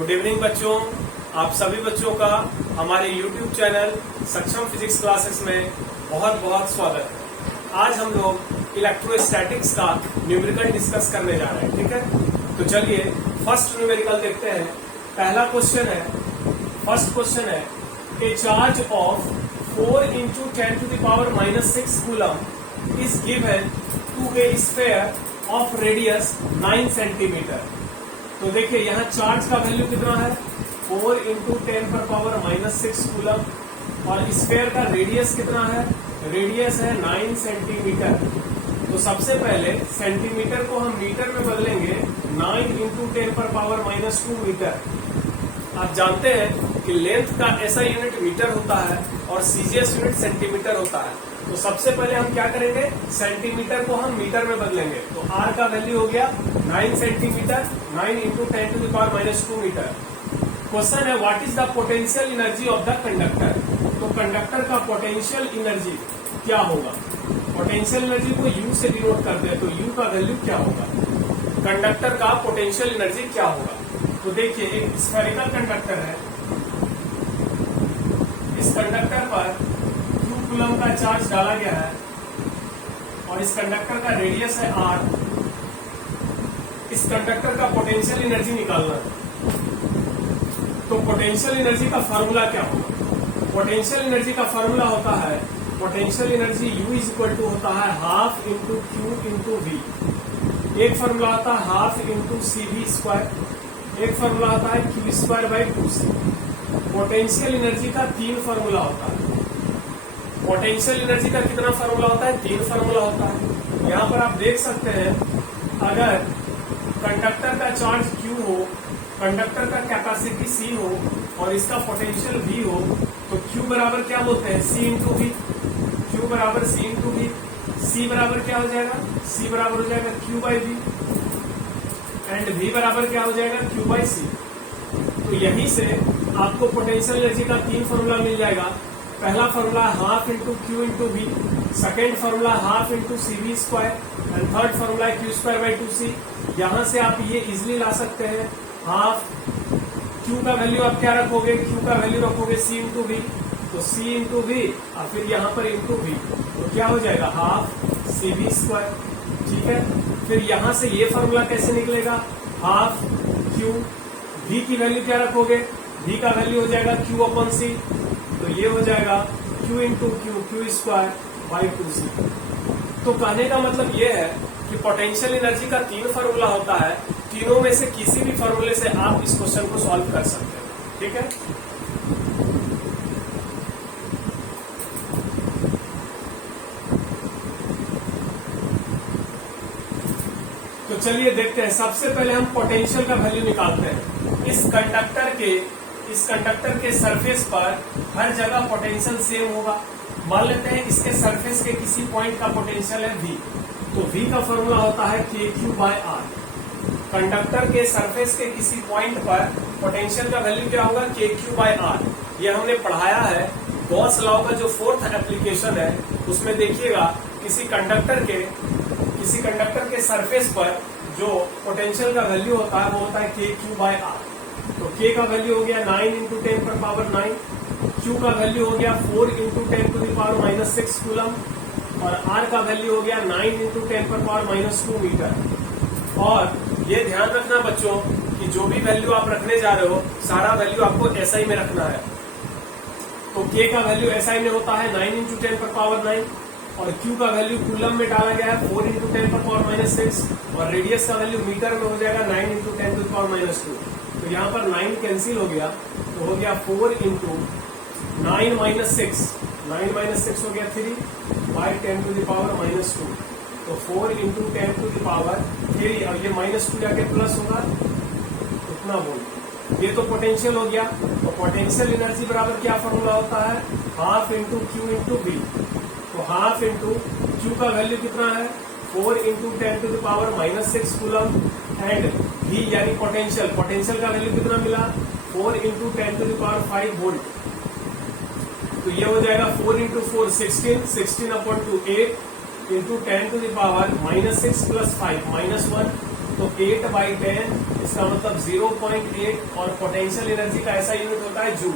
Good evening बच्चों, आप सभी बच्चों का हमारे YouTube चैनल सक्षम फिजिक्स क्लासेस में बहुत बहुत स्वागत है। आज हम लोग इलेक्ट्रोस्टैटिक्स का न्यूमेरिकल डिस्कस करने जा रहे हैं, ठीक है। तो चलिए फर्स्ट न्यूमेरिकल देखते हैं। पहला क्वेश्चन है, फर्स्ट क्वेश्चन है, a charge of 4 × 10⁻⁻6 coulomb is given to a sphere of radius 9 centimetre. तो देखिए यहाँ चार्ज का वैल्यू कितना है, 4 × 10⁻⁻6 कूलम और स्फीयर का रेडियस कितना है, रेडियस है 9 सेंटीमीटर। तो सबसे पहले सेंटीमीटर को हम मीटर में बदलेंगे, 9 × 10⁻⁻2 मीटर। आप जानते हैं कि लेंथ का ऐसा यूनिट मीटर होता है और सीजीएस यूनिट सेंटीमीटर होता है। तो सबसे पहले हम क्या करेंगे, सेंटीमीटर को हम मीटर में बदलेंगे। तो आर का वैल्यू हो गया 9 सेंटीमीटर, 9 × 10⁻2 मीटर। क्वेश्चन है, what is the potential energy of the conductor. तो कंडक्टर का पोटेंशियल एनर्जी क्या होगा। पोटेंशियल एनर्जी को यू से डिनोट करते हैं, तो यू का वैल्यू क्या होगा, कंडक्टर का पोटेंशियल एनर्जी क्या होगा। तो देखिए एक स्फेरिकल कंडक्टर है, इस कंडक्टर पर Q कूलम का चार्ज डाला गया है और इस कंडक्टर का रेडियस है R। इस कंडक्टर का पोटेंशियल एनर्जी निकालना है। तो पोटेंशियल एनर्जी का फॉर्मूला क्या होगा। पोटेंशियल एनर्जी का फॉर्मूला होता है, पोटेंशियल एनर्जी U = होता है ½ × Q × V। एक फॉर्मूला आता है ½ × CV², एक फॉर्मूला आता है Q²/2C। पोटेंशियल एनर्जी का 3 फॉर्मूला होता है। पोटेंशियल एनर्जी का कितना फॉर्मूला होता है, 3 फॉर्मूला होता है। यहाँ पर आप देख सकते हैं, अगर कंडक्टर का चार्ज Q हो, कंडक्टर का कैपेसिटी C हो और इसका पोटेंशियल V हो, तो Q बराबर क्या बोलते हैं, C × V। Q बराबर C × V। C बराबर क्या हो जाएगा, C बराबर हो जाएगा Q/V एंड V बराबर क्या हो जाएगा, Q/C। तो यहीं से आपको पोटेंशियल एनर्जी का 3 फॉर्मूला मिल जाएगा। पहला formula ½ × Q × V, second formula ½ × CV² and third formula Q²/2C। यहाँ से आप ये इजिली ला सकते हैं। हाफ Q का वैल्यू आप क्या रखोगे, Q का वैल्यू रखोगे C × V, तो C × V और फिर यहाँ पर × V, तो क्या हो जाएगा ½ CV²। ठीक है, फिर यहाँ से ये फॉर्मूला कैसे निकलेगा, ½ Q, V की वैल्यू क्या रखोगे, V का वैल्यू हो जाएगा Q/C, तो ये हो जाएगा Q × Q, Q²/2C। तो कहने का मतलब ये है कि पोटेंशियल एनर्जी का 3 फॉर्मूला होता है, तीनों में से किसी भी फॉर्मूले से आप इस क्वेश्चन को सॉल्व कर सकते हैं, ठीक है। तो चलिए देखते हैं, सबसे पहले हम पोटेंशियल का वैल्यू निकालते हैं। इस कंडक्टर के सरफेस पर हर जगह पोटेंशियल सेम होगा। मान लेते हैं इसके सरफेस के किसी पॉइंट का पोटेंशियल है V, तो V का फॉर्मूला होता है KQ/R। कंडक्टर के सरफेस के किसी पॉइंट पर पोटेंशियल का वैल्यू क्या होगा, KQ/R। ये हमने पढ़ाया है गॉस लॉ का जो 4th एप्लीकेशन है, उसमें देखिएगा किसी कंडक्टर के सरफेस पर जो पोटेंशियल का वैल्यू होता है वो होता है KQ/R। तो K का वैल्यू हो गया 9 × 10⁻⁹, Q का वैल्यू हो गया 4 × 10⁻⁻6 कूलम और R का वैल्यू हो गया 9 × 10⁻⁻2 मीटर। और ये ध्यान रखना बच्चों कि जो भी वैल्यू आप रखने जा रहे हो, सारा वैल्यू आपको SI में रखना है। तो K का वैल्यू SI में होता है 9 × 10⁻⁹ और Q का वैल्यू कूलम में डाला गया है 4 × 10⁻⁶ और रेडियस का वैल्यू मीटर में हो जाएगा 9 × 10⁻²। तो यहाँ पर 9 कैंसिल हो गया, तो हो गया 4 × 9 - 6, 9 - 6 हो गया 3/10⁻²। तो 4 × 10⁻³ और ये -2 जाके प्लस होगा, इतना वोल्ट। ये तो पोटेंशियल हो गया। तो पोटेंशियल एनर्जी बराबर क्या फॉर्मूला होता है, ½ × Q × V। तो ½ × Q का वैल्यू कितना है, 4 × 10⁻⁻6 कूलम एंड V यानी पोटेंशियल का वैल्यू कितना मिला, 4 × 10⁵ वोल्ट। तो ये हो जाएगा 4 × 4 16, 16/2 8 × 10⁻⁻6 + 5 -1 तो 8/10 इसका मतलब 0.8 और पोटेंशियल एनर्जी का ऐसा यूनिट होता है जूल।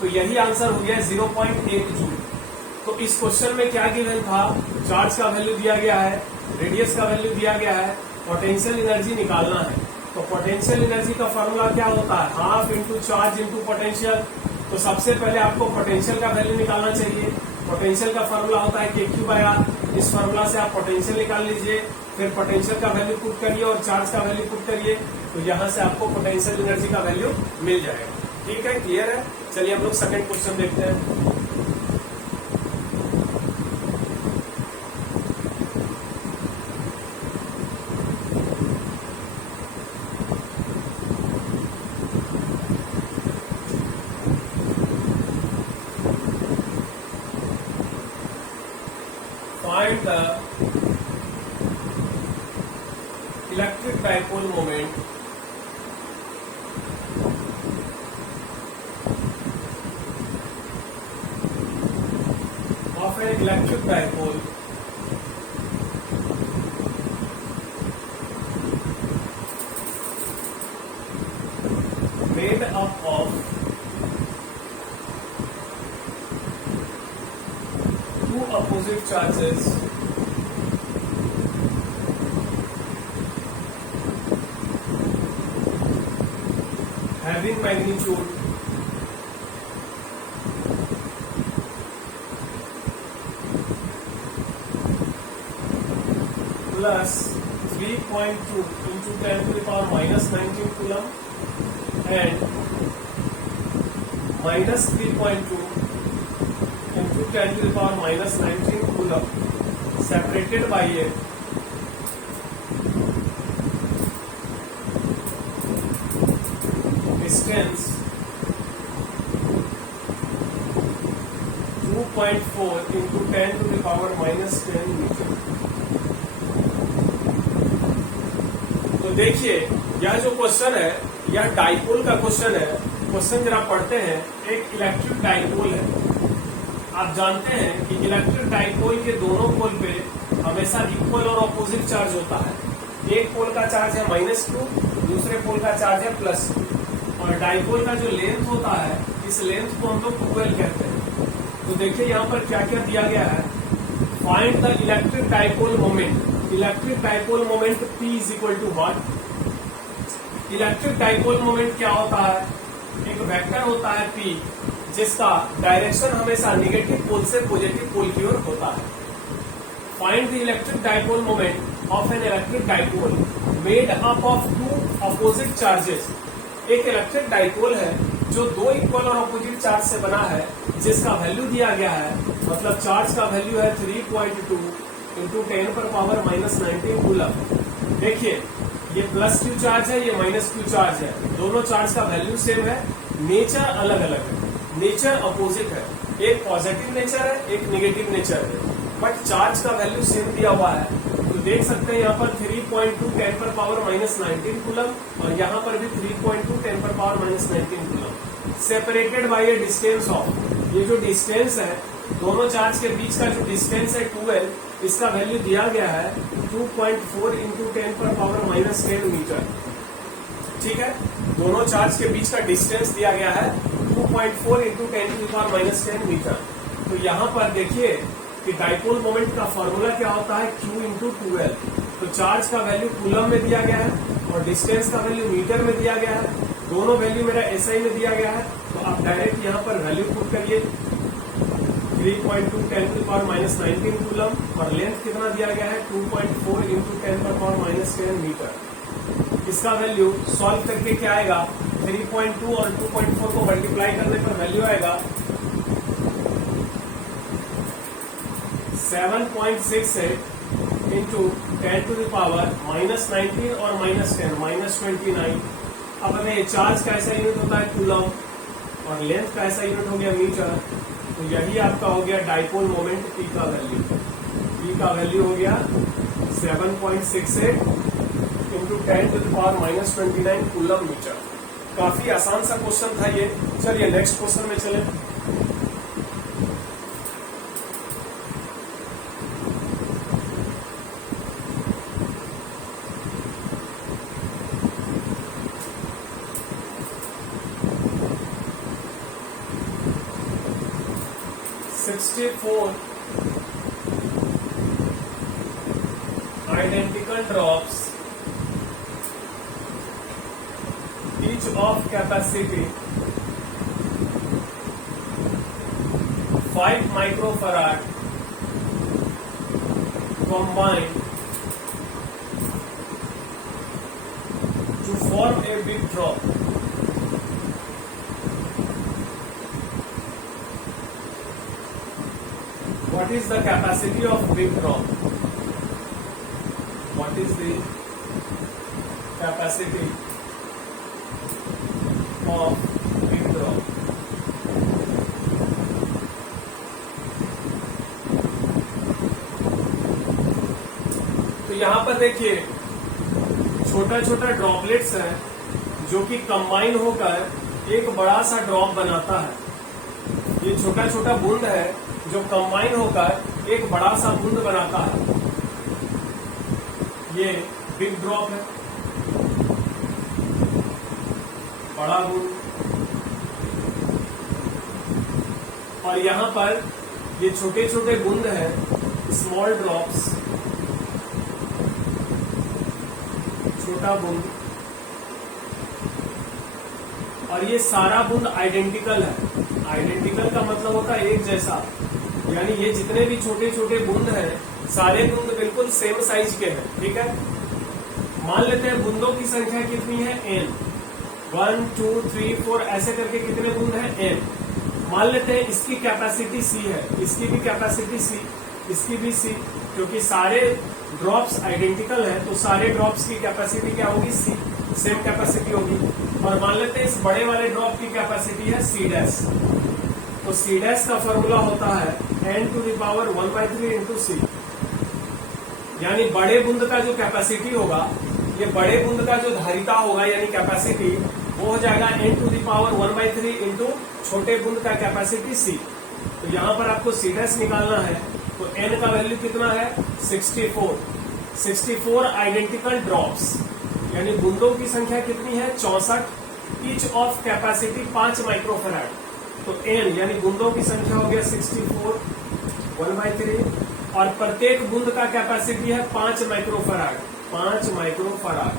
तो यही आंसर हो गया 0.8 जूल। तो इस क्वेश्चन में क्या गिवन था, चार्ज का वैल्यू दिया गया है, रेडियस का वैल्यू दिया गया है, पोटेंशियल एनर्जी निकालना है। तो पोटेंशियल एनर्जी का फॉर्मूला क्या होता है, half into charge into potential. तो सबसे पहले आपको पोटेंशियल का वैल्यू निकालना चाहिए। पोटेंशियल का फॉर्मूला होता है KQ/R। इस फॉर्मूला से आप पोटेंशियल निकाल लीजिए, फिर पोटेंशियल का वैल्यू पुट करिए और चार्ज का वैल्यू पुट करिए, तो यहाँ से आपको पोटेंशियल एनर्जी का वैल्यू मिल जाएगा। ठीक है, क्लियर है। चलिए हम लोग सेकंड क्वेश्चन देखते हैं। Find the electric dipole moment of an electric dipole made up of two opposite charges having magnitude plus 3.2 into 10 to the power minus 19 coulomb and minus 3.2 into 10 to the power minus 19 coulomb separated by a distance 2.4 into 10 to the power minus 10 metre. तो देखिए यह जो question है यह dipole का question है। Question जरा पढ़ते हैं। एक इलेक्ट्रिक डाइपोल है। आप जानते हैं कि इलेक्ट्रिक डाइपोल के दोनों पोल पे हमेशा इक्वल और ऑपोजिट चार्ज होता है। एक पोल का चार्ज है -Q, दूसरे पोल का चार्ज है +Q। और डाइपोल का जो लेंथ होता है, इस लेंथ को हम लोग 12 कहते हैं। तो देखिए यहाँ पर क्या क्या दिया गया है। Find the electric dipole moment. Electric dipole moment P is equal to what. Electric dipole moment क्या होता है, एक वेक्टर होता है P जिसका डायरेक्शन हमेशा नेगेटिव पोल से पॉजिटिव पोल की ओर होता है। Find the electric dipole moment of an electric dipole made up of two opposite charges. एक इलेक्ट्रिक डाइपोल है जो दो इक्वल और अपोजिट चार्ज से बना है, जिसका वैल्यू दिया गया है, मतलब चार्ज का वैल्यू है 3.2 इंटू 10 पर पावर माइनस 19 कूलम। देखिए ये +Q चार्ज है, ये -Q चार्ज है। दोनों चार्ज का वैल्यू सेम है, नेचर अलग अलग है, नेचर अपोजिट है। एक पॉजिटिव नेचर है, एक नेगेटिव नेचर है, बट चार्ज का वैल्यू सेम दिया हुआ है। तो देख सकते हैं यहाँ पर 3.2 10 पर पावर माइनस 19 कूलम और यहाँ पर भी 3.2 10 पर power minus 19 coulomb separated by A distance of. ये जो डिस्टेंस है दोनों चार्ज के बीच का जो डिस्टेंस है 12, इसका वैल्यू दिया गया है 2.4 इंटू 10 पर पावर माइनस 10 मीटर। ठीक है, दोनों चार्ज के बीच का डिस्टेंस दिया गया है 2.4 into 10 to power minus 10 metre. तो यहाँ पर देखिए कि डाइपोल मोमेंट का फॉर्मूला क्या होता है, Q इंटू 12। तो चार्ज का वैल्यू कूलम में दिया गया है और डिस्टेंस का वैल्यू मीटर में दिया गया है। दोनों वैल्यू मेरा SI में दिया गया है। तो आप डायरेक्ट यहाँ पर वैल्यू पुट करिए 3.2 10 टू पावर माइनस 19 कूलम और लेंथ कितना दिया गया है 2.4 इंटू 10 पर पावर माइनस 10 मीटर। इसका वैल्यू सॉल्व करके क्या आएगा, 3.2 और 2.4 को मल्टीप्लाई करने पर वैल्यू आएगा 7.68 into 10 to the power minus 19 और माइनस 10 माइनस 29। अब हमें चार्ज का ऐसा यूनिट होता है कूलम और लेंथ का ऐसा यूनिट हो गया मीटर। तो यही आपका हो गया डाइपोल मोमेंट P का वैल्यू। P का वैल्यू हो गया 7.68 into 10 to the power minus 29 coulomb metre. काफी आसान सा क्वेश्चन था ये। चलिए नेक्स्ट क्वेश्चन में चले। 64 identical drops, each of capacity 5 microfarad, combined to form a big drop. What is the capacity of big drop? What is the capacity of big drop? तो यहां पर देखिए छोटा छोटा ड्रॉपलेट्स है जो कि कंबाइन होकर एक बड़ा सा ड्रॉप बनाता है। ये छोटा छोटा बूंद है जो कंबाइन होकर एक बड़ा सा बूंद बनाता है। ये बिग ड्रॉप है, बड़ा बूंद। और यहां पर ये छोटे छोटे बूंद है, स्मॉल ड्रॉप्स, छोटा बूंद। और ये सारा बूंद आइडेंटिकल है। आइडेंटिकल का मतलब होता है एक जैसा, यानी ये जितने भी छोटे छोटे बूंद हैं सारे बूंद बिल्कुल सेम साइज के हैं। ठीक है, मान लेते हैं बूंदों की संख्या कितनी है n, 1 2 3 4 ऐसे करके कितने बूंद हैं n। मान लेते हैं इसकी कैपेसिटी c है, इसकी भी कैपेसिटी c, इसकी भी c, क्योंकि सारे ड्रॉप्स आइडेंटिकल हैं तो सारे ड्रॉप्स की कैपेसिटी क्या होगी, c, सेम कैपेसिटी होगी। और मान लेते हैं इस बड़े वाले ड्रॉप की कैपेसिटी है c डैश, तो c डैश का फॉर्मूला होता है n⁻⁴ इंटू c। यानी बड़े बूंद का जो कैपेसिटी होगा, ये बड़े बूंद का जो धारिता होगा यानी कैपेसिटी, वो हो जाएगा n⁻⁴ इंटू छोटे बूंद का कैपेसिटी c। तो यहाँ पर आपको c डैश निकालना है, तो n का वैल्यू कितना है 64 आइडेंटिकल ड्रॉप्स, यानी बूंदों की संख्या कितनी है 64, ईच ऑफ कैपेसिटी 5 माइक्रोफैराड। तो n यानी बूंदों की संख्या हो गया 64 1/3, और प्रत्येक बूंद का कैपेसिटी है 5 माइक्रोफैराड, 5 माइक्रोफैराड।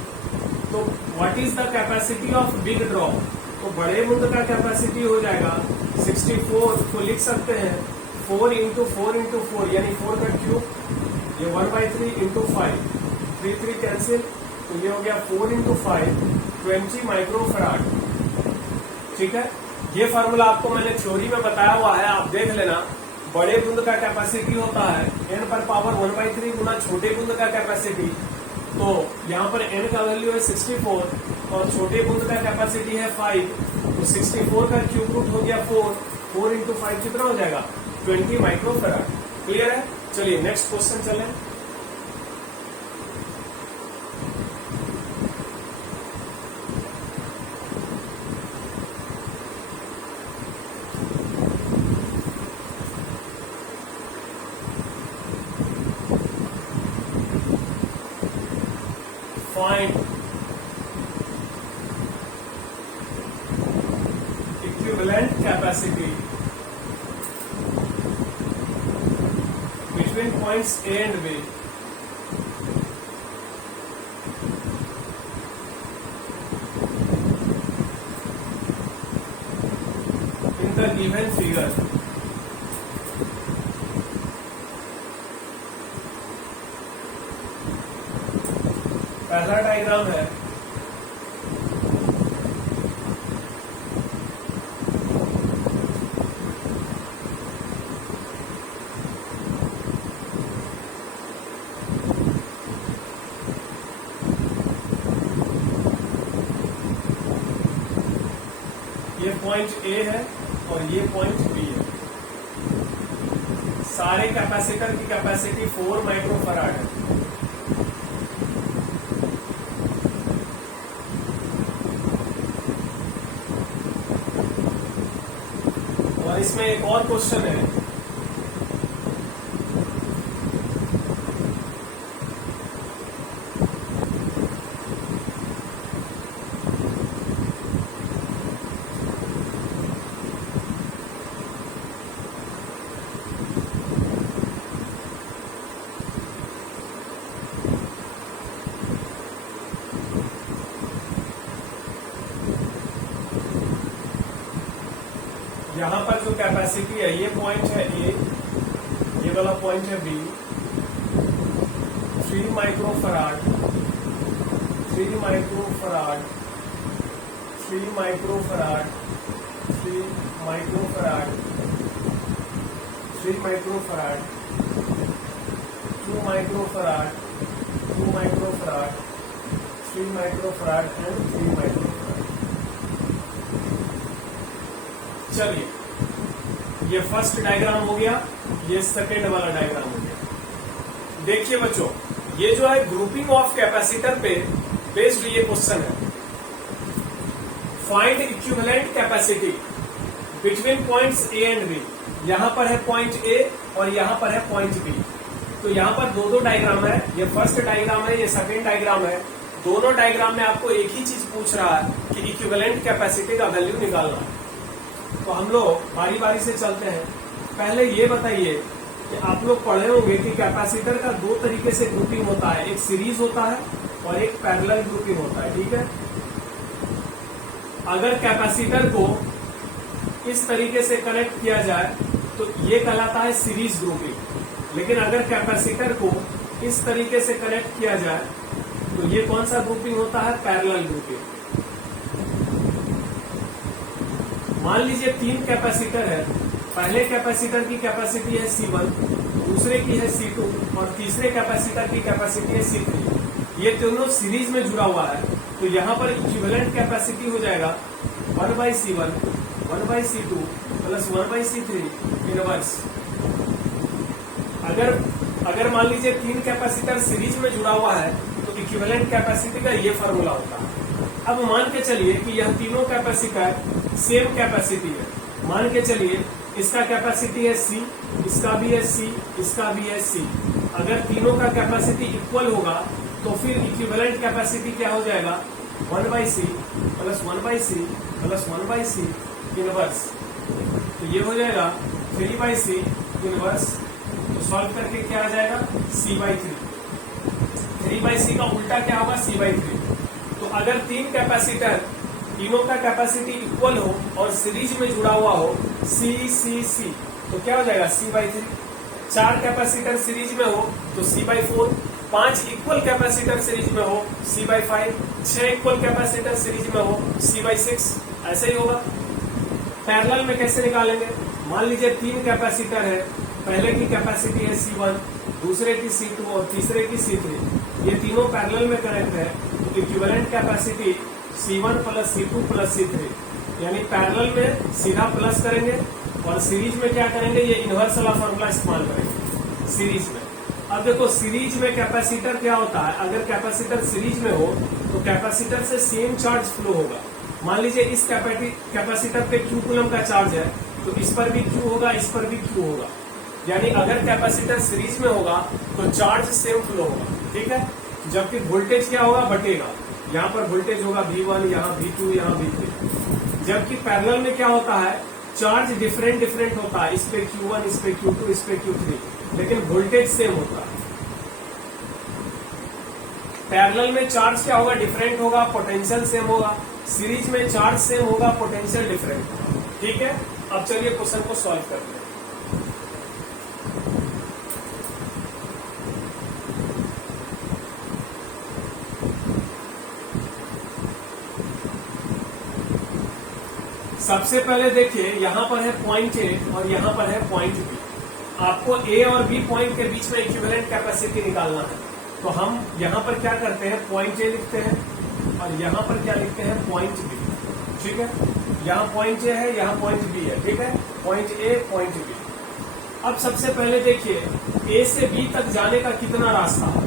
तो what is the capacity of big drop? तो बड़े बूंद का कैपेसिटी हो जाएगा 64 को लिख सकते हैं 4 इंटू 4 इंटू 4 यानी 4 का क्यूब, ये 1/3 इंटू 5, 3 कैंसिल, तो ये हो गया 4 इंटू 5 20 माइक्रोफैराड। ठीक है, ये फार्मूला आपको मैंने थ्योरी में बताया हुआ है, आप देख लेना। बड़े बूंद का कैपेसिटी होता है n पर पावर 1/3 गुना छोटे बूंद का कैपेसिटी। तो यहाँ पर n का वैल्यू है 64 और छोटे बूंद का कैपेसिटी है 5, तो 64 का क्यूब रूट हो गया 4 इंटू 5 कितना हो जाएगा 20 माइक्रोफैराड। क्लियर है? चलिए नेक्स्ट क्वेश्चन चलें। Find equivalent capacity between points A and B in the given figure. पहला डायग्राम है, ये पॉइंट ए है और ये पॉइंट बी है। सारे कैपेसिटर की कैपेसिटी 4 माइक्रोफैराड है। और इसमें एक और क्वेश्चन है, यहाँ पर जो कैपेसिटी है, ये पॉइंट है ए, ये वाला पॉइंट है B, 3 microfarad, 3 microfarad, 3 microfarad, 3 microfarad, 3 microfarad, 2 microfarad, 2 microfarad, 3 microfarad and 3 microfarad. चलिए, ये फर्स्ट डायग्राम हो गया, ये सेकेंड वाला डायग्राम हो गया। देखिए बच्चों, ये जो है ग्रुपिंग ऑफ कैपेसिटर पे बेस्ड ये क्वेश्चन है। Find equivalent capacity between points A and B. यहां पर है पॉइंट ए और यहां पर है पॉइंट बी। तो यहां पर दो डायग्राम है, ये फर्स्ट डायग्राम है, ये सेकेंड डायग्राम है। दोनों डायग्राम में आपको एक ही चीज पूछ रहा है कि इक्विवेलेंट कैपेसिटी का वैल्यू निकालना है। तो हम लोग बारी बारी से चलते हैं। पहले ये बताइए कि आप लोग पढ़े होंगे कि कैपेसिटर का दो तरीके से ग्रुपिंग होता है, एक सीरीज होता है और एक पैरेलल ग्रुपिंग होता है, ठीक है। अगर कैपेसिटर को इस तरीके से कनेक्ट किया जाए तो ये कहलाता है सीरीज ग्रुपिंग, लेकिन अगर कैपेसिटर को इस तरीके से कनेक्ट किया जाए तो ये कौन सा ग्रुपिंग होता है, पैरेलल ग्रुपिंग। मान लीजिए 3 कैपेसिटर है, पहले कैपेसिटर की कैपेसिटी है C1, दूसरे की है C2 और तीसरे कैपेसिटर की कैपेसिटी है C3। ये दोनों सीरीज में जुड़ा हुआ है, तो यहाँ पर इक्विवेलेंट कैपेसिटी हो जाएगा 1/C1, 1/C2 plus 1/C3 inverse. अगर मान लीजिए 3 कैपेसिटर सीरीज में जुड़ा हुआ है तो इक्विवेलेंट कैपेसिटी का ये फॉर्मूला होता है। अब मान के चलिए कि यह तीनों कैपेसिटर सेम कैपेसिटी है। मान के चलिए इसका कैपेसिटी है C, इसका भी है C, इसका भी है C। अगर तीनों का कैपेसिटी इक्वल होगा तो फिर इक्विवेलेंट कैपेसिटी क्या हो जाएगा, 1/C plus 1/C plus 1/C inverse. तो ये हो जाएगा 3/C इनवर्स। तो सॉल्व करके क्या आ जाएगा, C/3। 3/C का उल्टा क्या होगा, C/3। तो अगर 3 कैपेसिटर, तीनों का कैपेसिटी इक्वल हो और सीरीज में जुड़ा हुआ हो C, तो क्या हो जाएगा, C/3। 4 कैपेसिटर सीरीज में हो तो C/4, 5 इक्वल कैपेसिटर सीरीज में हो C/5, 6 इक्वल कैपेसिटर सीरीज में हो C/6। ऐसे ही होगा। पैरेलल में कैसे निकालेंगे, मान लीजिए 3 कैपेसिटर है, पहले की कैपेसिटी है C1, दूसरे की C2 और तीसरे की C3। ये तीनों पैरेलल में कनेक्ट है, तो equivalent capacity C1 plus C2 plus C3, यानी पैरेलल में सीधा प्लस करेंगे और सीरीज में क्या करेंगे, ये इनवर्स वाला फॉर्मूला इस्तेमाल करेंगे सीरीज में। अब देखो सीरीज में कैपेसिटर क्या होता है, अगर कैपेसिटर सीरीज में हो तो कैपेसिटर से सेम चार्ज फ्लो होगा। मान लीजिए इस कैपेसिटर पे Q कूलम का चार्ज है तो इस पर भी Q होगा, इस पर भी Q होगा। यानी अगर कैपेसिटर सीरीज में होगा तो चार्ज सेम फ्लो होगा, ठीक है। जबकि वोल्टेज क्या होगा, बटेगा। यहाँ पर वोल्टेज होगा V1, यहाँ V2, यहाँ V3। जबकि पैरेलल में क्या होता है, चार्ज डिफरेंट होता है, इस पे Q1, इस पे Q2, इस पे Q3, लेकिन वोल्टेज सेम होता है। पैरेलल में चार्ज क्या होगा, डिफरेंट होगा, पोटेंशियल सेम होगा। सीरीज में चार्ज सेम होगा, पोटेंशियल डिफरेंट होगा, ठीक है। अब चलिए क्वेश्चन को सॉल्व करते हैं। सबसे पहले देखिए, यहां पर है पॉइंट ए और यहां पर है पॉइंट बी। आपको ए और बी पॉइंट के बीच में इक्विवेलेंट कैपेसिटी निकालना है। तो हम यहां पर क्या करते हैं, पॉइंट ए लिखते हैं और यहां पर क्या लिखते हैं, पॉइंट बी, ठीक है। यहाँ पॉइंट ए है, यहाँ पॉइंट बी है, ठीक है। Point A, point B. अब सबसे पहले देखिए ए से बी तक जाने का कितना रास्ता है।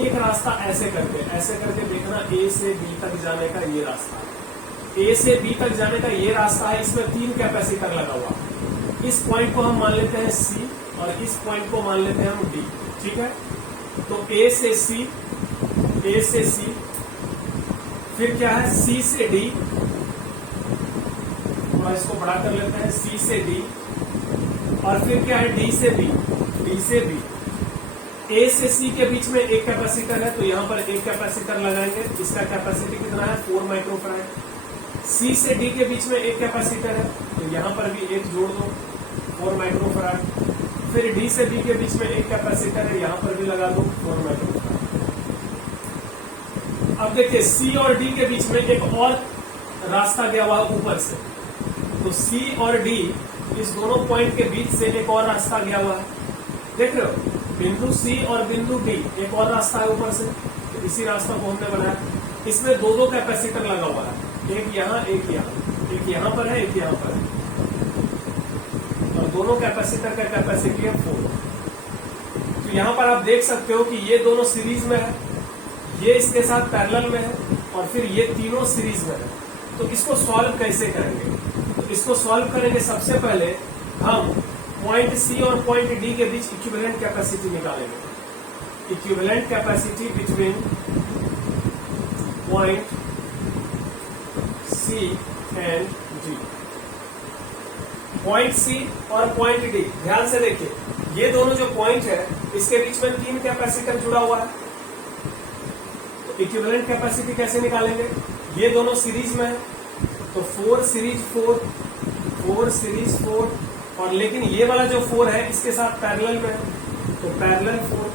एक रास्ता ऐसे करके देखना, ए से बी तक जाने का ये रास्ता है। ए से बी तक जाने का ये रास्ता है, इसमें 3 कैपेसिटर लगा हुआ है। इस पॉइंट को हम मान लेते हैं C और इस पॉइंट को मान लेते हैं हम D, ठीक है। तो A से C, फिर क्या है C से D, और इसको बड़ा कर लेते हैं, C से D, और फिर क्या है D से B। A से C के बीच में एक कैपेसिटर है, तो यहाँ पर एक कैपेसिटर लगाएंगे। इसका कैपेसिटी कितना है, 4 माइक्रोफैराड। सी से डी के बीच में एक कैपेसिटर है, तो यहाँ पर भी एक जोड़ दो 4 माइक्रोफैराड। फिर डी से बी के बीच में एक कैपेसिटर है, यहाँ पर भी लगा दो 4 माइक्रोफैराड। अब देखिए सी और डी के बीच में एक और रास्ता गया हुआ ऊपर से, तो सी और डी इस दोनों पॉइंट के बीच से एक और रास्ता गया हुआ है। देख रहे हो, बिंदु सी और बिंदु डी एक और रास्ता है ऊपर से, तो इसी रास्ता को हमने बनाया। इसमें दो कैपेसिटर लगा हुआ है, एक यहाँ एक यहाँ पर है, एक यहाँ पर है, और दोनों कैपेसिटर का कैपेसिटी है 4। तो यहाँ पर आप देख सकते हो कि ये दोनों सीरीज में है, ये इसके साथ पैरेलल में है, और फिर ये तीनों सीरीज में है। तो इसको सॉल्व कैसे करेंगे? तो इसको सॉल्व करेंगे, सबसे पहले हम पॉइंट सी और पॉइंट डी के बीच इक्विवेलेंट कैपेसिटी निकालेंगे। Equivalent capacity between point C and D. Point C और पॉइंट डी, ध्यान से देखिए, ये दोनों जो पॉइंट है इसके बीच में 3 कैपेसिटर जुड़ा हुआ है। तो इक्विवेलेंट कैपेसिटी कैसे निकालेंगे? ये दोनों सीरीज में है, तो 4 सीरीज 4, और लेकिन ये वाला जो 4 है इसके साथ पैरेलल में है, तो पैरेलल 4।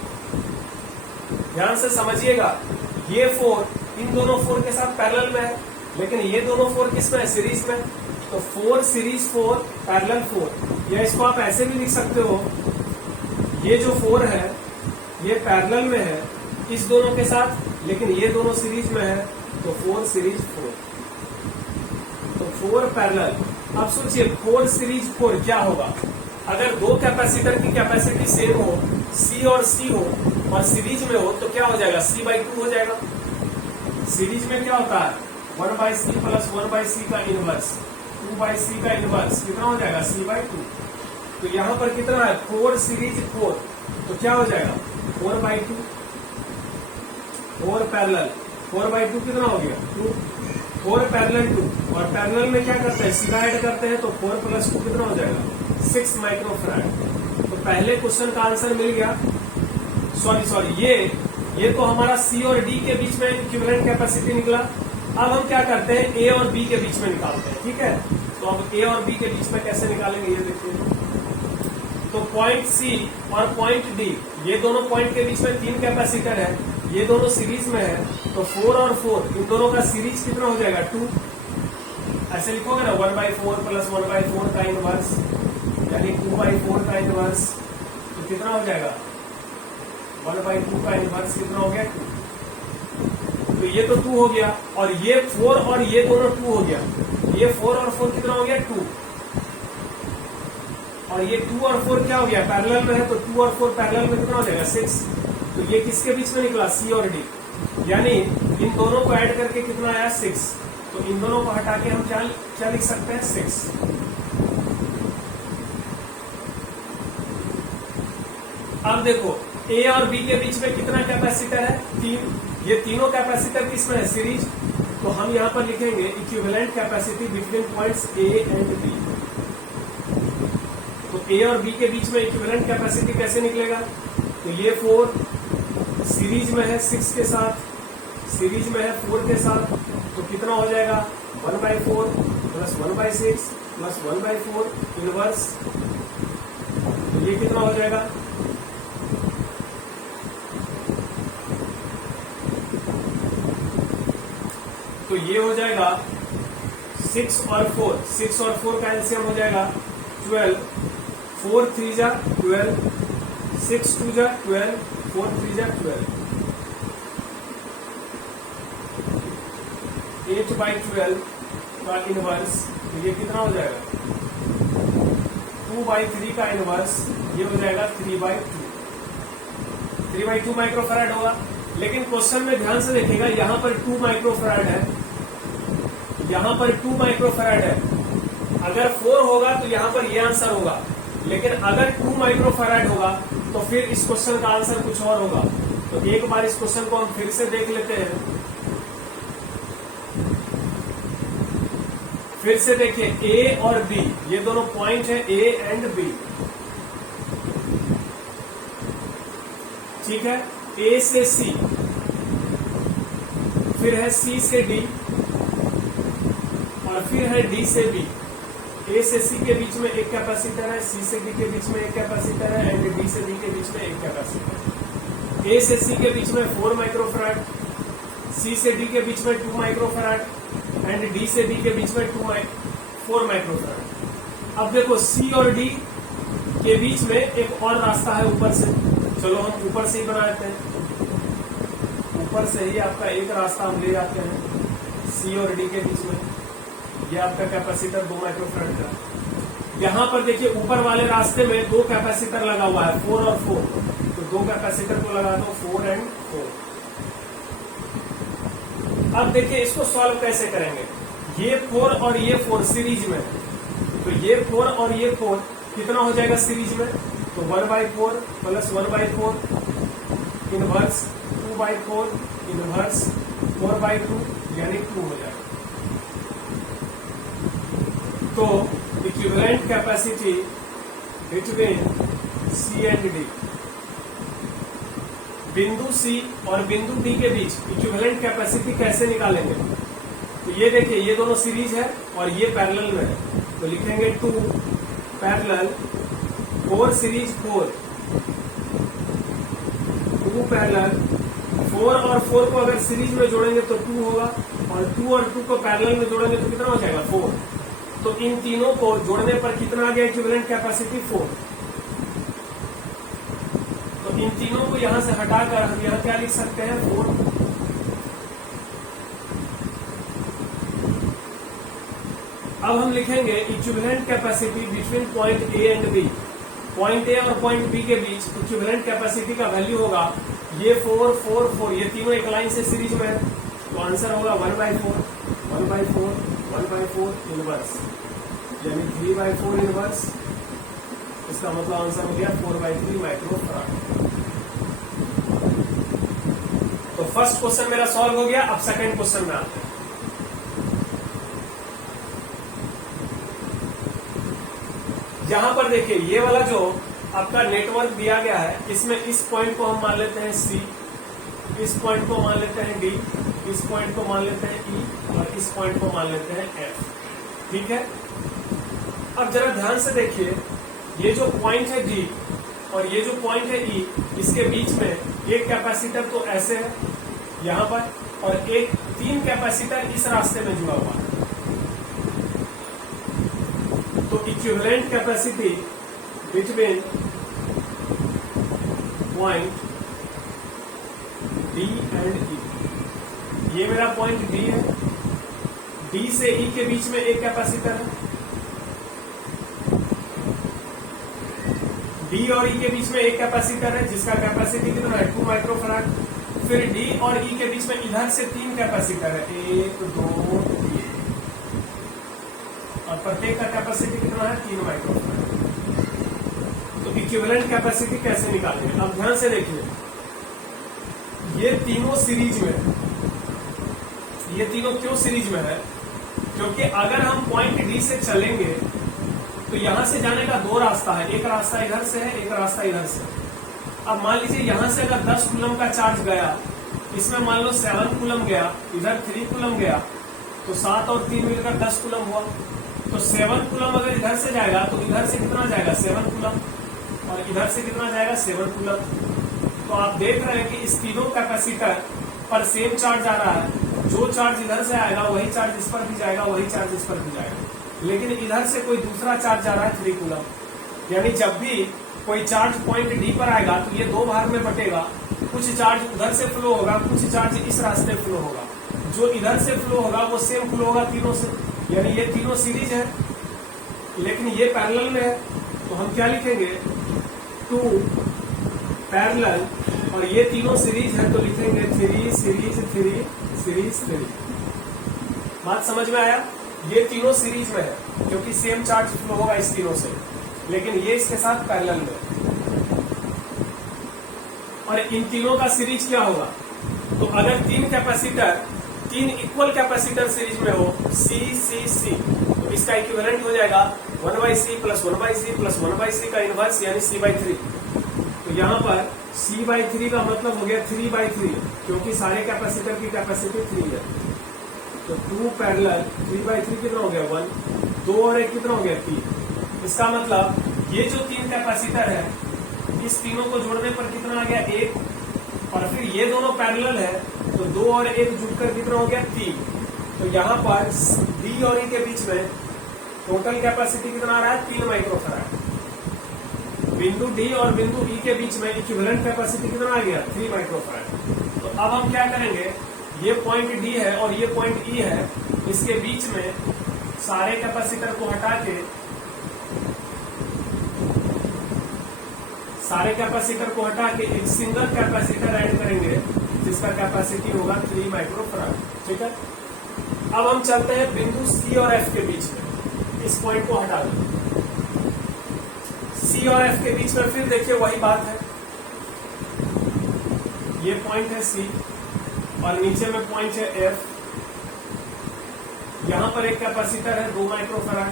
ध्यान से समझिएगा, ये 4 इन दोनों 4 के साथ पैरेलल में है, लेकिन ये दोनों 4 किस में है? सीरीज में। तो 4 सीरीज 4 पैरेलल 4, या इसको आप ऐसे भी लिख सकते हो, ये जो 4 है ये पैरेलल में है इस दोनों के साथ, लेकिन ये दोनों सीरीज में है, तो 4 सीरीज 4, तो 4 पैरेलल। अब सोचिए 4 सीरीज 4 क्या होगा? अगर दो कैपेसिटर की कैपेसिटी सेम हो, सी और सी हो, और सीरीज में हो, तो क्या हो जाएगा? C/2 हो जाएगा। सीरीज में क्या होता है? 1/C प्लस 1/C का इनवर्स, 2/C का इनवर्स, कितना हो जाएगा? C/2। तो यहाँ पर कितना है? 4 सीरीज 4, तो क्या हो जाएगा? 4/2। 4 पैरेलल, 4/2 कितना हो गया? 2। 4 पैरेलल 2, और पैरेलल में क्या करते हैं? सीधा ऐड करते हैं, तो 4 + 2 कितना हो जाएगा? 6 माइक्रोफैराड। तो पहले क्वेश्चन का आंसर मिल गया। सॉरी, ये तो हमारा सी और डी के बीच में इक्विवेलेंट कैपेसिटी निकला। अब हम क्या करते हैं? ए और बी के बीच में निकालते हैं, ठीक है? तो अब ए और बी के बीच में कैसे निकालेंगे, ये देखिए। तो पॉइंट सी और पॉइंट डी, ये दोनों पॉइंट के बीच में 3 कैपेसिटर है, ये दोनों सीरीज में है, तो 4 और 4 इन दोनों का सीरीज कितना हो जाएगा? 2। ऐसे लिखोगे ना, 1/4 प्लस 1/4 का इनवर्स, यानी 2/4 का इनवर्स, तो कितना हो जाएगा? 1/2 का इनवर्स कितना हो गया? 2। तो ये तो 2 हो गया, और ये 4 और ये दोनों 2 हो गया। ये 4 और 4 कितना हो गया? 2। और ये 2 और 4 क्या हो गया? पैरेलल में है, तो 2 और 4 पैरेलल में कितना हो जाएगा? 6। तो ये किसके बीच में निकला? सी और डी, यानी इन दोनों को ऐड करके कितना आया? 6। तो इन दोनों को हटा के हम क्या लिख सकते हैं? 6। अब देखो, ए और बी के बीच में कितना कैपेसिटर है? 3। ये तीनों कैपेसिटर किसमें है? सीरीज। तो हम यहाँ पर लिखेंगे equivalent capacity between points A and B. तो ए और बी के बीच में इक्विवेलेंट कैपेसिटी कैसे निकलेगा? तो ये 4 सीरीज में है 6 के साथ, सीरीज में है 4 के साथ, तो कितना हो जाएगा? 1/4 प्लस 1/6 प्लस 1/4 इनवर्स, तो ये कितना हो जाएगा? तो ये हो जाएगा 6 और 4 का एलसीएम हो जाएगा 12, 4 3 जा 12, 6 2 जा 12, 4 3 जा 12, 8/12 का इनवर्स, तो ये कितना हो जाएगा? 2/3 का इनवर्स, ये हो जाएगा 3/2। 3/2 माइक्रोफैराड होगा। लेकिन क्वेश्चन में ध्यान से देखिएगा, यहाँ पर 2 माइक्रोफैराड है, यहाँ पर 2 माइक्रोफैराड है। अगर 4 होगा तो यहाँ पर ये आंसर होगा, लेकिन अगर 2 माइक्रोफैराड होगा तो फिर इस क्वेश्चन का आंसर कुछ और होगा। तो एक बार इस क्वेश्चन को हम फिर से देख लेते हैं। फिर से देखिए, ए और बी ये दोनों पॉइंट है, ए एंड बी, ठीक है? ए से सी, फिर है सी से डी, और फिर है डी से बी, ए से सी के बीच में एक कैपेसिटर है, सी से डी के बीच में एक कैपेसिटर है एंड डी से बी के बीच में एक कैपेसिटर। ए से सी के बीच में 4 माइक्रोफैराड, सी से डी के बीच में 2 माइक्रोफैराड एंड डी से बी के बीच में 4 माइक्रोफैराड। अब देखो सी और डी के बीच में एक और रास्ता है ऊपर से, चलो हम ऊपर से ही बना लेते हैं। ऊपर से ही आपका एक रास्ता हम ले जाते हैं सी और डी के बीच में, ये आपका कैपेसिटर 2 माइक्रोफैराड का। यहाँ पर देखिए ऊपर वाले रास्ते में 2 कैपेसिटर लगा हुआ है, 4 और 4, तो 2 कैपेसिटर को लगा दो 4 एंड 4। अब देखिए इसको सॉल्व कैसे करेंगे। ये 4 और ये 4 सीरीज में, तो ये 4 और ये 4 कितना हो जाएगा सीरीज में, तो 1/4 प्लस 1/4 इनवर्स 2/4 इनवर्स 4/2 यानी 2 हो जाएगा। तो equivalent capacity between C and D, बिंदु सी और बिंदु डी के बीच इक्विवेलेंट कैपेसिटी कैसे निकालेंगे। तो ये देखिए ये दोनों सीरीज है और ये पैरेलल में है, तो लिखेंगे 2 पैरेलल 4 सीरीज 4, 2 पैरेलल 4 और 4 को अगर सीरीज में जोड़ेंगे तो 2 होगा और 2 और 2 को पैरेलल में जोड़ेंगे तो कितना हो जाएगा 4। तो इन तीनों को जोड़ने पर कितना आ गया इक्विवेलेंट कैपेसिटी 4। तो इन तीनों को यहां से हटाकर हम यहां क्या लिख सकते हैं 4। अब हम लिखेंगे equivalent capacity between point A and B. Point A और पॉइंट बी के बीच इक्विवेलेंट कैपेसिटी का वैल्यू होगा ये 4 4 4, ये तीनों एक लाइन से सीरीज में है, तो आंसर होगा 1/4 1/4 1/4 इनवर्स यानी 3/4 इनवर्स। इसका मतलब आंसर हो गया 4/3 माइक्रोफैराड। तो फर्स्ट क्वेश्चन मेरा सॉल्व हो गया। अब सेकंड क्वेश्चन में आते हैं। यहां पर देखिए ये वाला जो आपका नेटवर्क दिया गया है, इसमें इस पॉइंट को हम मान लेते हैं सी, इस पॉइंट को मान लेते हैं डी, इस पॉइंट को मान लेते हैं ई और इस पॉइंट को मान लेते हैं एफ। ठीक है, अब जरा ध्यान से देखिए ये जो पॉइंट है डी और ये जो पॉइंट है ई, इसके बीच में एक कैपेसिटर तो ऐसे है यहां पर और एक 3 कैपेसिटर इस रास्ते में जुड़ा हुआ है। तो equivalent capacity between point D and E, ये मेरा पॉइंट डी है, डी से ई के बीच में एक कैपेसिटर है, डी और ई के बीच में एक कैपेसिटर है जिसका कैपेसिटी कितना है 2 माइक्रोफैराड। फिर डी और ई के बीच में इधर से 3 कैपेसिटर है 1 2 3 और प्रत्येक का कैपेसिटी कितना है 3 माइक्रोफैराड। तो इक्विवेलेंट कैपेसिटी कैसे निकालेंगे। अब ध्यान से देखिए ये तीनों सीरीज में है। ये तीनों क्यों सीरीज में है, क्योंकि अगर हम पॉइंट डी से चलेंगे तो यहां से जाने का 2 रास्ता है, एक रास्ता इधर से है, एक रास्ता इधर से। अब मान लीजिए यहां से अगर 10 कूलम का चार्ज गया, इसमें मान लो 7 कूलम गया, इधर 3 कूलम गया, तो 7 और 3 मिलकर 10 कूलम हुआ। तो 7 कूलम अगर इधर से जाएगा तो इधर से कितना जाएगा 7 कूलम और इधर से कितना जाएगा 7 कूलम। तो आप देख रहे हैं कि इस तीनों कैपेसिटर पर सेम चार्ज आ रहा है। जो चार्ज इधर से आएगा वही चार्ज इस पर भी जाएगा, वही चार्ज इस पर भी जाएगा, लेकिन इधर से कोई दूसरा चार्ज आ रहा है 3 कूलम। यानी जब भी कोई चार्ज पॉइंट डी पर आएगा तो ये 2 भाग में बटेगा, कुछ चार्ज उधर से फ्लो होगा, कुछ चार्ज इस रास्ते फ्लो होगा। जो इधर से फ्लो होगा वो सेम फ्लो होगा तीनों से, यानी ये तीनों सीरीज है लेकिन ये पैरेलल में है। तो हम क्या लिखेंगे 2 पैरेलल और ये तीनों सीरीज है तो लिखेंगे 3 सीरीज 3 सीरीज 3। बात समझ में आया। ये तीनों सीरीज में है क्योंकि सेम चार्ज फ्लो होगा इस तीनों से, लेकिन ये इसके साथ पैरेलल में। और इन तीनों का सीरीज क्या होगा, तो अगर 3 कैपेसिटर 3 इक्वल कैपेसिटर सीरीज में हो सी सी सी, तो इसका इक्विवेलेंट हो जाएगा 1/c plus 1/c plus 1/c का इनवर्स यानी c/3। तो यहाँ पर c/3 का मतलब हो गया 3/3 क्योंकि सारे कैपेसिटर की कैपेसिटी 3 है। तो 2 पैरेलल 3/3 कितना हो गया 1, 2 और 1 कितना हो गया 3। इसका मतलब ये जो 3 कैपेसिटर है इस तीनों को जोड़ने पर कितना आ गया 1, और फिर ये दोनों पैरेलल है तो 2 और 1 जुड़कर कितना हो गया 3। तो यहाँ पर डी और ई के बीच में टोटल कैपेसिटी कितना आ रहा है 3 माइक्रोफैराड। बिंदु डी और बिंदु ई के बीच में इक्विवेलेंट कैपेसिटी कितना आ गया 3 माइक्रोफैराड। तो अब हम क्या करेंगे, ये पॉइंट डी है और ये पॉइंट ई है, इसके बीच में सारे कैपेसिटर को हटा के एक सिंगल कैपेसिटर ऐड करेंगे जिसका कैपेसिटी होगा 3 माइक्रोफैराड। ठीक है, अब हम चलते हैं बिंदु सी और एफ के बीच में, इस पॉइंट को हटा दें। सी और एफ के बीच में फिर देखिए वही बात है, ये पॉइंट है सी और नीचे में पॉइंट है एफ। यहां पर एक कैपेसिटर है 2 माइक्रोफैराड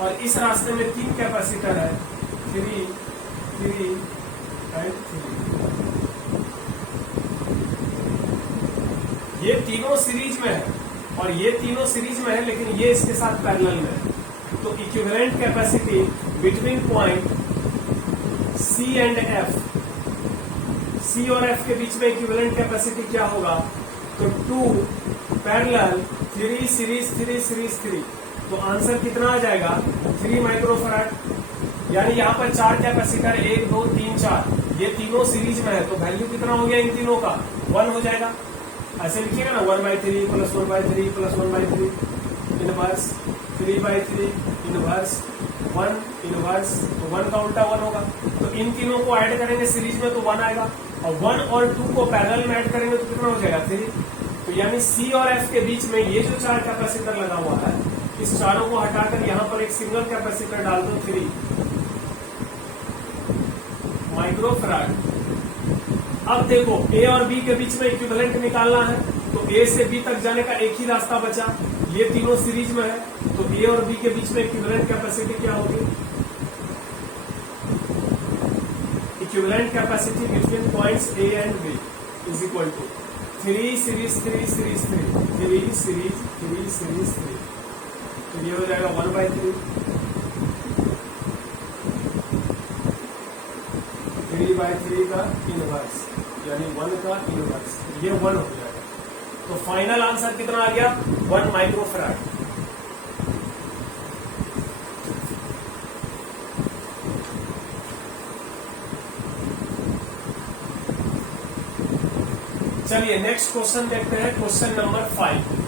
और इस रास्ते में 3 कैपेसिटर है 3, 3 एंड 3। ये तीनों सीरीज में है और ये तीनों सीरीज में है, लेकिन ये इसके साथ पैरेलल में है। तो equivalent capacity between point C and F, C और एफ के बीच में इक्विवेलेंट कैपेसिटी क्या होगा, तो 2 पैरेलल 3 सीरीज 3 सीरीज 3। तो आंसर कितना आ जाएगा 3 माइक्रोफैराड। यानी यहाँ पर 4 कैपेसिटर 1 2 3 4, ये तीनों सीरीज में है, तो वैल्यू कितना हो गया इन तीनों का 1 हो जाएगा। ऐसे लिखिएगा ना 1/3 + 1/3 + 1/3 इनवर्स 3/3 इनवर्स 1 इनवर्स, तो 1 का उल्टा 1 होगा। तो इन तीनों को ऐड करेंगे सीरीज में तो 1 आएगा, और 1 और 2 को पैरेलल में ऐड करेंगे तो कितना हो जाएगा 3। तो यानी सी और एफ के बीच में ये जो 4 कैपेसिटर लगा हुआ है, इस चारों को हटाकर यहाँ पर एक सिंगल कैपेसिटर डाल दो 3 माइक्रोफैराड। अब देखो ए और बी के बीच में इक्विवेलेंट निकालना है, तो ए से बी तक जाने का एक ही रास्ता बचा, ये तीनों सीरीज में है, तो ए और बी के बीच में इक्विवेलेंट कैपेसिटी क्या होगी, equivalent capacity between points A and B is equal to 3 series 3 series 3 3 series 3 series 3। तो ये हो जाएगा 1/3 3/3 का इनवर्स, यानी 1 का इनवर्स, ये 1 हो जाएगा। तो फाइनल आंसर कितना आ गया 1 माइक्रोफैराड। चलिए नेक्स्ट क्वेश्चन देखते हैं, question number 5।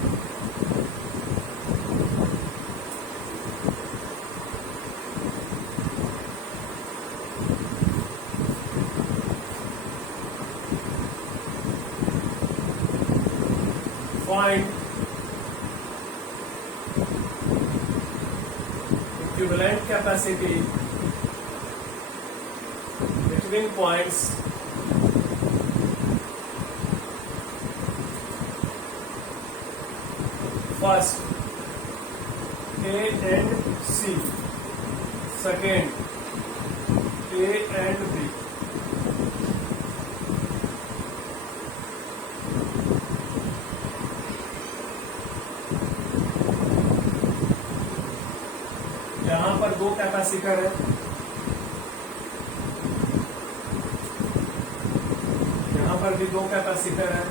Find equivalent capacity between points first A and C, second A and B। यहाँ पर 2 कैपेसिटर है, यहाँ पर भी 2 कैपेसिटर है,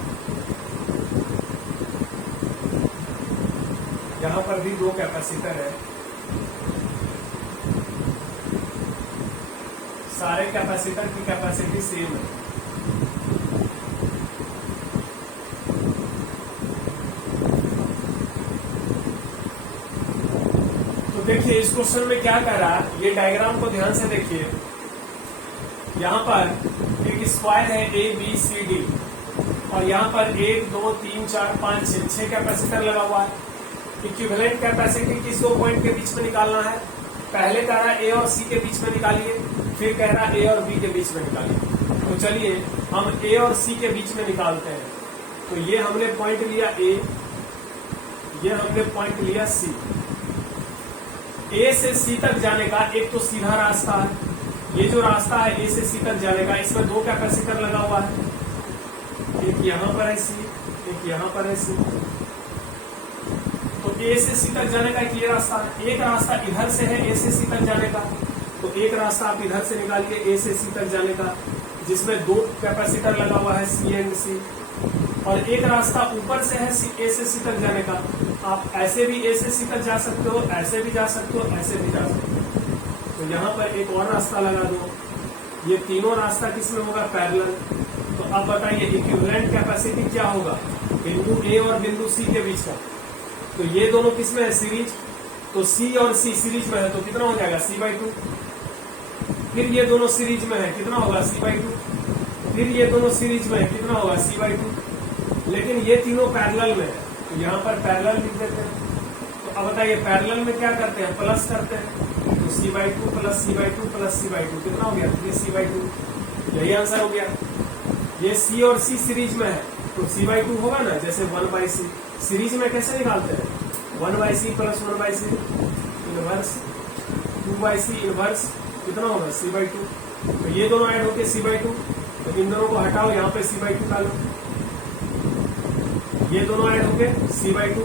यहाँ पर भी 2 कैपेसिटर है। सारे कैपेसिटर की कैपेसिटी सेम है। देखिए इस क्वेश्चन में क्या कर रहा है, ये डायग्राम को ध्यान से देखिए। यहाँ पर एक स्क्वायर है ABCD और यहाँ पर 1 2 3 4 5 6 कैपेसिटर लगा हुआ है। इक्विवेलेंट कैपेसिटी किस 2 पॉइंट के बीच में निकालना है, पहले कह रहा है A और C के बीच में निकालिए, फिर कह रहा है A और B के बीच में निकालिए। तो चलिए हम A और C के बीच में निकालते हैं। तो ये हमने पॉइंट लिया A, ये हमने पॉइंट लिया C। A से C तक जाने का एक तो सीधा रास्ता है, ये जो रास्ता है A से C तक जाने का, इसमें 2 कैपेसिटर लगा हुआ है, एक यहाँ पर है C, एक एक यहाँ पर है सी। तो ए से सी तक जाने का एक ये रास्ता है, एक रास्ता इधर से है ए से सी तक जाने का। तो एक रास्ता आप इधर से निकालिए ए से सी तक जाने का, जिसमें 2 कैपेसिटर लगा हुआ है सी एंड सी। और एक रास्ता ऊपर से है ए से सी तक जाने का। आप ऐसे भी ए से सी तक जा सकते हो, ऐसे भी जा सकते हो, ऐसे भी जा सकते हो। तो यहाँ पर एक और रास्ता लगा दो। ये तीनों रास्ता किसमें होगा? पैरेलल। तो अब बताइए इक्विवेलेंट कैपेसिटी क्या होगा बिंदु ए और बिंदु सी के बीच का? तो ये दोनों किसमें है? सीरीज। तो सी और सी सीरीज में है तो कितना हो जाएगा? C/2। फिर ये दोनों सीरीज में है, कितना होगा? C/2। फिर ये दोनों सीरीज में है, कितना होगा? C/2। लेकिन ये तीनों पैरेलल में है, तो यहाँ पर पैरेलल लिख देते हैं। तो अब बताइए पैरेलल में क्या करते हैं? प्लस करते हैं। तो C/2 plus C/2 plus C/2 कितना हो गया? 3C/2। यही आंसर हो गया। ये C और C सीरीज में है तो C/2 होगा ना, जैसे 1/C। सीरीज में कैसे निकालते हैं? 1/C plus 1/C inverse, 2/C inverse, कितना होगा? C/2। तो ये दोनों ऐड होके C/2। तो इन दोनों को हटाओ, यहाँ पे C/2 डालो। ये दोनों ऐड होके C/2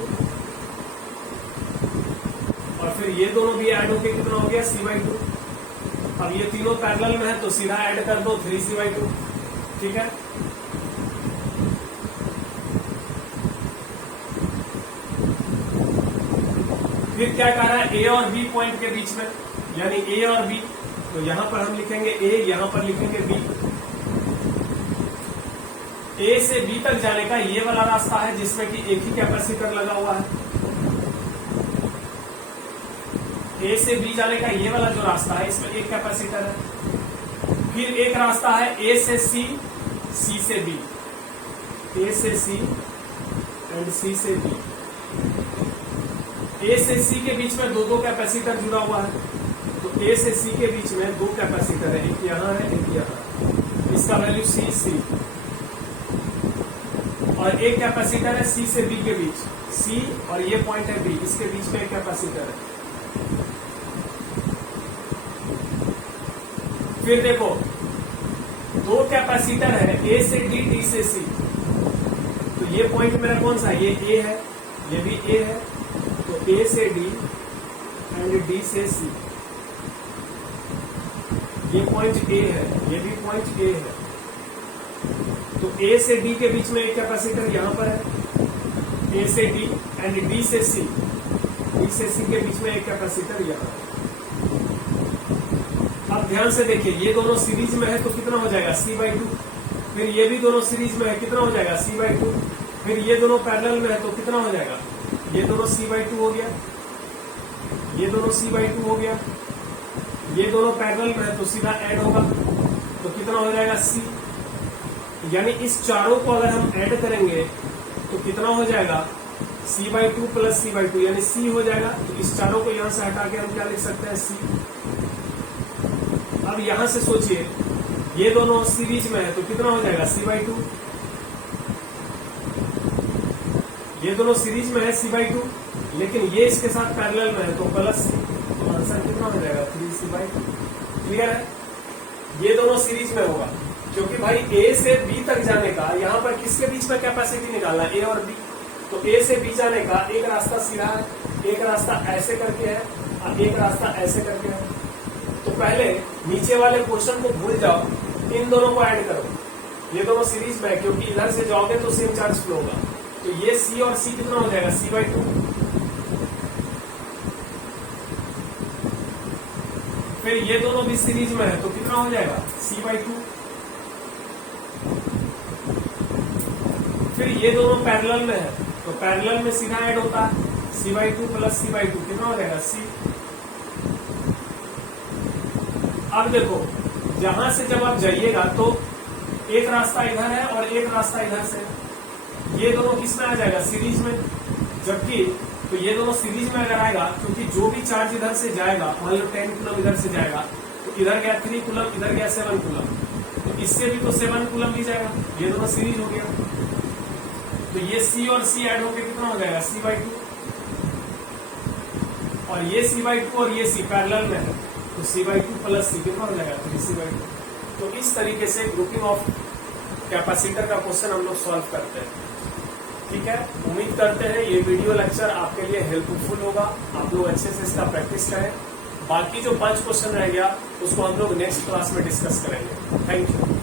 और फिर ये दोनों भी ऐड होके कितना हो गया? C/2। अब ये तीनों पैरेलल में है तो सीधा ऐड कर दो 3C/2। ठीक है। फिर क्या कह रहा है? ए और बी पॉइंट के बीच में, यानी ए और बी। तो यहां पर हम लिखेंगे ए, यहां पर लिखेंगे बी। ए से बी तक जाने का ये वाला रास्ता है जिसमें कि एक ही कैपेसिटर लगा हुआ है। ए से बी जाने का ये वाला जो रास्ता है इसमें एक कैपेसिटर है। फिर एक रास्ता है ए से सी, सी से बी, ए से सी एंड सी से बी। ए से सी के बीच में दो कैपेसिटर जुड़ा हुआ है। तो ए से सी के बीच में 2 कैपेसिटर है, एक यहाँ है एक यहाँ। इसका वैल्यू सी। और एक कैपेसिटर है सी से बी के बीच, सी और ये पॉइंट है बी, इसके बीच में एक कैपेसिटर है। फिर देखो 2 कैपेसिटर है ए से डी, डी से सी। तो ये पॉइंट मेरा कौन सा है? ये ए है, ये भी ए है। तो ए से डी एंड डी से सी, ये पॉइंट ए है, ये भी पॉइंट ए है। तो ए से डी के बीच में एक कैपेसिटर यहां पर है, ए से डी एंड डी से सी, डी से सी के बीच में एक कैपेसिटर यहां है। अब ध्यान से देखिए ये दोनों सीरीज में है तो कितना हो जाएगा? C/2। फिर ये भी दोनों सीरीज में है, कितना हो जाएगा? C/2। फिर ये दोनों पैरेलल में है तो कितना हो जाएगा? ये दोनों C/2 हो गया, ये दोनों C/2 हो गया। ये दोनों पैरेलल में है तो सीधा ऐड होगा तो कितना हो जाएगा? C। यानी इस चारों को अगर हम ऐड करेंगे तो कितना हो जाएगा? C/2 प्लस C/2 यानी C हो जाएगा। तो इस चारों को यहां से हटा के हम क्या लिख सकते हैं? C। अब यहां से सोचिए ये दोनों सीरीज में है तो कितना हो जाएगा? C/2। ये दोनों सीरीज में है C/2, लेकिन ये इसके साथ पैरेलल में है तो प्लस C। तो आंसर कितना हो जाएगा? 3C/2। क्लियर है? ये दोनों सीरीज में होगा क्योंकि भाई ए से बी तक जाने का यहाँ पर किसके बीच में कैपेसिटी निकालना? ए और बी। तो ए से बी जाने का एक रास्ता सीधा है, एक रास्ता ऐसे करके है और एक रास्ता ऐसे करके है। तो पहले नीचे वाले पोर्शन को भूल जाओ, इन दोनों को ऐड करो। ये दोनों सीरीज में है क्योंकि इधर से जाओगे तो सेम चार्ज फ्लो होगा। तो ये C और C कितना हो जाएगा? C/2। फिर ये दोनों भी सीरीज में है तो कितना हो जाएगा? C/2। फिर ये दोनों पैरेलल में है तो पैरेलल में सीधा ऐड होता है C/2 प्लस C/2 कितना हो जाएगा? C। अब देखो जहां से जब आप जाइएगा तो एक रास्ता इधर है और एक रास्ता इधर से, ये दोनों किसमें आ जाएगा? सीरीज में। जबकि तो ये दोनों सीरीज में अगर आएगा क्योंकि जो भी चार्ज इधर से जाएगा, मान लो 10 कूलम इधर से जाएगा तो इधर गया 3 कूलम, इधर गया 7 कूलम, तो इससे भी तो 7 कूलम भी जाएगा। ये दोनों सीरीज हो गया तो ये C और C ऐड होकर कितना हो जाएगा? C/2। और ये C/2 और ये C पैरेलल में है तो C/2 प्लस C कितना हो जाएगा? 3C/2। तो इस तरीके से ग्रुपिंग ऑफ कैपेसिटर का क्वेश्चन हम लोग सॉल्व करते हैं। ठीक है, उम्मीद करते हैं ये वीडियो लेक्चर आपके लिए हेल्पफुल होगा, आप लोग अच्छे से इसका प्रैक्टिस करें। बाकी जो 5 क्वेश्चन रह गया उसको हम लोग नेक्स्ट क्लास में डिस्कस करेंगे। Thank you.